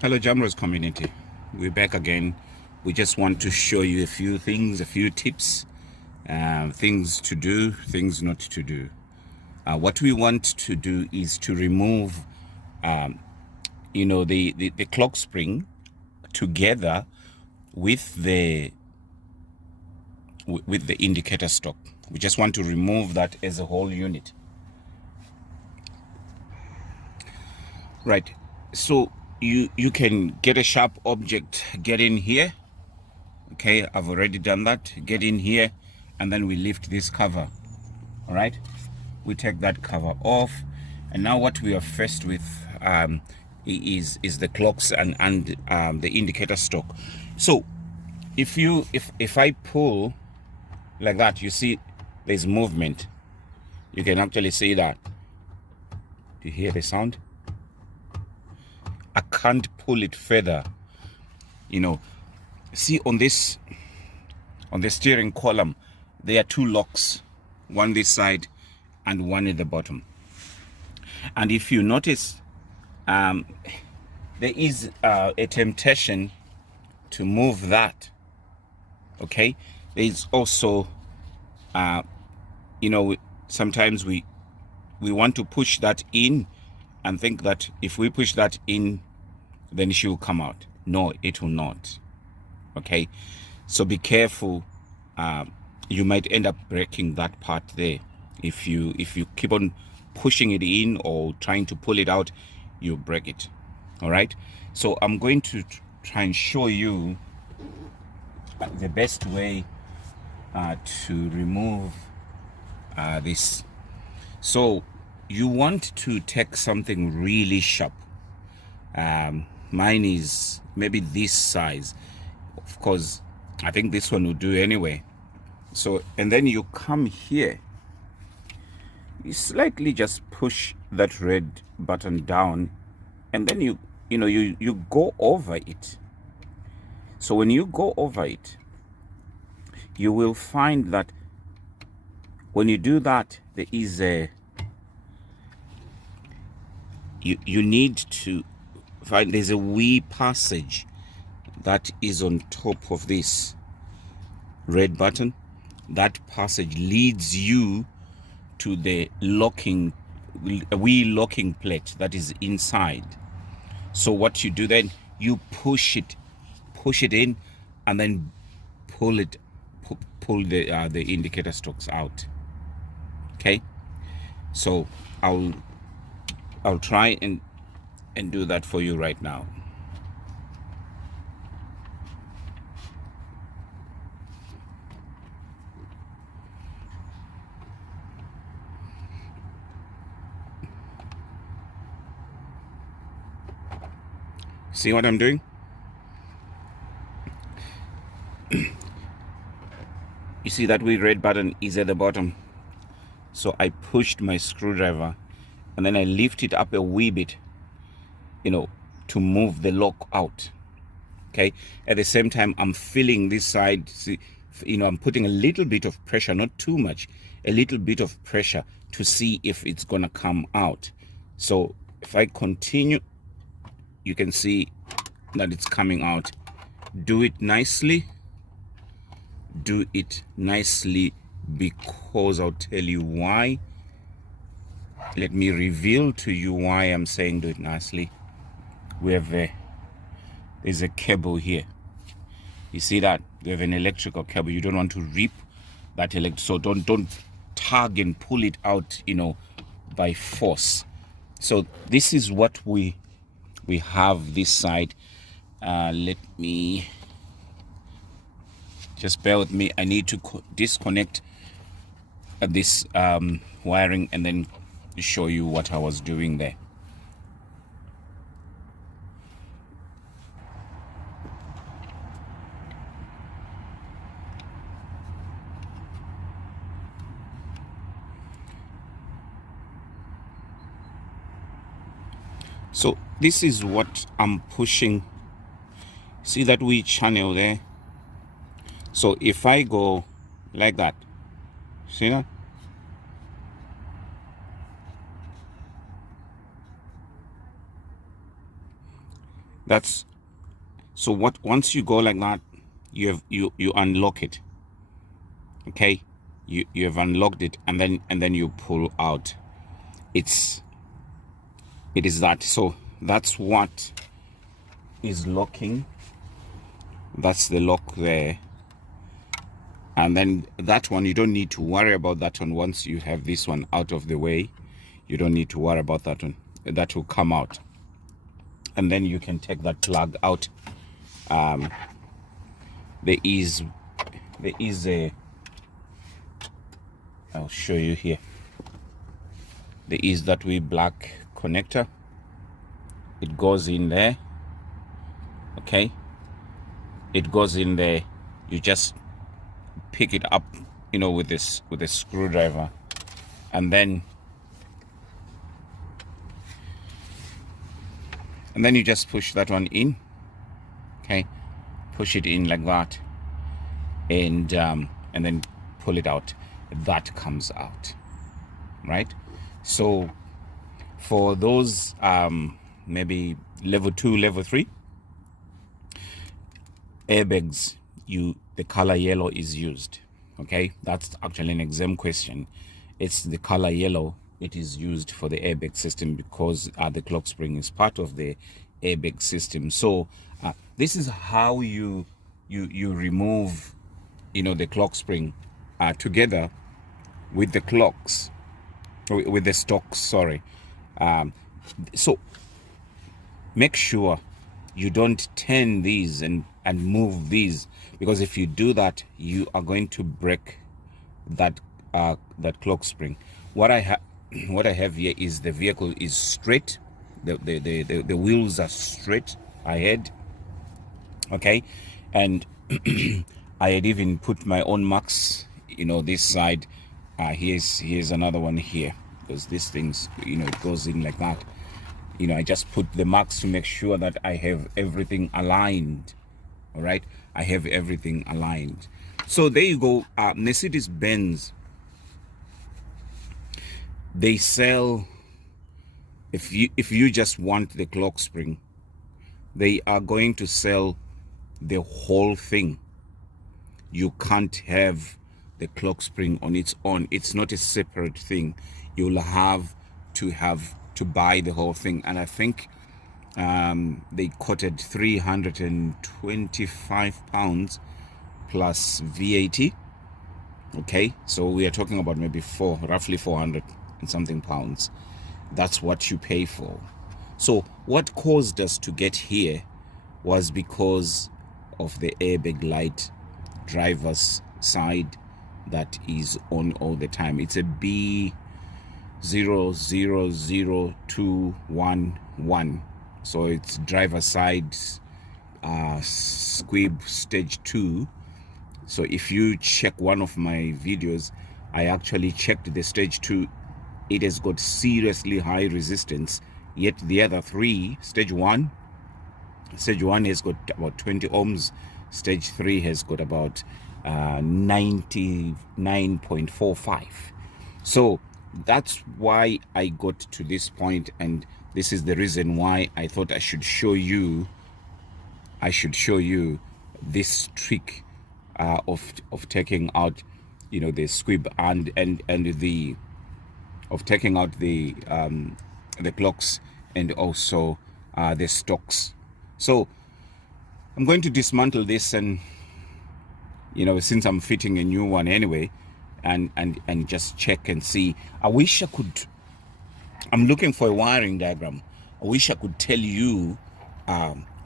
Hello Jamro's community, we're back again. We just want to show you a few things, a few tips, things to do, things not to do. What we want to do is to remove the clock spring together with the indicator stock. We just want to remove that as a whole unit, right? So you can get a sharp object, get in here. Okay, I've already done that. Get in here, and then we lift this cover. All right, we take that cover off, and now what we are faced with is the clocks and the indicator stock. So if I pull like that, you see there's movement. You can actually see that. Do you hear the sound? I can't pull it further. See on the steering column, there are two locks, one this side and one at the bottom. And if you notice, there is a temptation to move that. Okay, there is also sometimes we want to push that in and think that if we push that in, then she will come out. No, it will not. Okay, so be careful. You might end up breaking that part there. If you keep on pushing it in or trying to pull it out, you break it. All right, so I'm going to try and show you the best way to remove this. So you want to take something really sharp. Mine is maybe this size. Of course, I think this one will do anyway. So, and then you come here, you slightly just push that red button down, and then you go over it. So when you go over it, you will find that when you do that, there is a you need to find there's a wee passage that is on top of this red button. That passage leads you to the wee locking plate that is inside. So what you do then, you push it in, and then pull the indicator stocks out. Okay, so I'll try and do that for you right now. See what I'm doing? You see that wee red button is at the bottom. So I pushed my screwdriver, and then I lift it up a wee bit, to move the lock out. Okay, at the same time I'm feeling this side. See, I'm putting a little bit of pressure, not too much, a little bit of pressure to see if it's gonna come out. So if I continue, you can see that it's coming out. Do it nicely, because I'll tell you why. Let me reveal to you why I'm saying do it nicely. We have there's a cable here. You see that? We have an electrical cable. You don't want to rip that so don't tug and pull it out, by force. So this is what we have this side. Let me just bear with me. I need to disconnect this wiring and then show you what I was doing there. So this is what I'm pushing. See that wee channel there? So if I go like that, see that? That's so what once you go like that, you unlock it. Okay, you have unlocked it, and then you pull out. It is that. So that's what is locking. That's the lock there. And then that one, you don't need to worry about that one. Once you have this one out of the way, you don't need to worry about that one. That will come out. And then you can take that plug out. There is a, I'll show you here. There is that wee black connector. It goes in there. Okay. It goes in there. You just pick it up, you know, with a screwdriver, and then you just push that one in. Okay, push it in like that, and then pull it out. That comes out, right? So for those maybe level 2, level 3 airbags, the color yellow is used. Okay, that's actually an exam question. It's the color yellow. It is used for the airbag system because the clock spring is part of the airbag system. So this is how you remove, you know, the clock spring together with the clocks, with the stocks. Sorry. So make sure you don't turn these and move these, because if you do that, you are going to break that clock spring. What I have here is the vehicle is straight. The wheels are straight ahead. Okay, and I had even put my own marks, you know, this side. Here's another one here, because this thing's, you know, it goes in like that. You know, I just put the marks to make sure that I have everything aligned. All right, I have everything aligned. So there you go. Mercedes Benz, they sell, if you just want the clock spring, they are going to sell the whole thing. You can't have the clock spring on its own. It's not a separate thing. You'll have to buy the whole thing. And I think they quoted 325 pounds plus VAT. Okay, so we are talking about maybe roughly 400 and something pounds. That's what you pay for. So what caused us to get here was because of the airbag light driver's side that is on all the time. It's a B000211. So it's driver side squib stage 2. So if you check one of my videos, I actually checked the stage 2. It has got seriously high resistance, yet the other 3, stage 1 has got about 20 ohms, stage 3 has got about 99.45. So that's why I got to this point, and this is the reason why I thought I should show you this trick of taking out, you know, the squib and the of taking out the clocks and also the stocks. So I'm going to dismantle this, and, you know, since I'm fitting a new one anyway, and just check and see. I wish I could, I'm looking for a wiring diagram. I wish I could tell you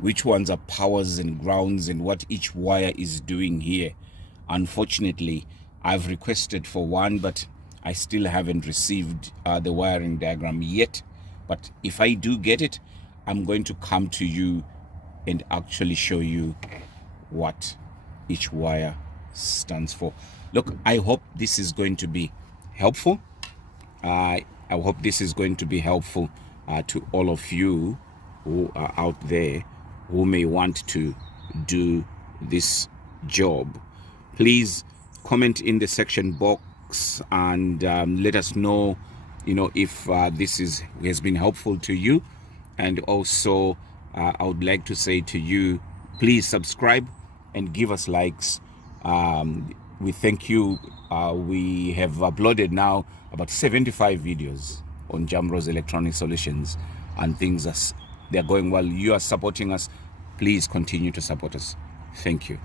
which ones are powers and grounds and what each wire is doing here. Unfortunately, I've requested for one, but I still haven't received the wiring diagram yet. But if I do get it, I'm going to come to you and actually show you what each wire stands for. Look, I hope this is going to be helpful. I hope this is going to be helpful to all of you who are out there who may want to do this job. Please comment in the section box and let us know, you know, if this has been helpful to you, and also I would like to say to you, please subscribe and give us likes. We thank you. We have uploaded now about 75 videos on Jamro's Electronic Solutions, and they're going well. You are supporting us. Please continue to support us. Thank you.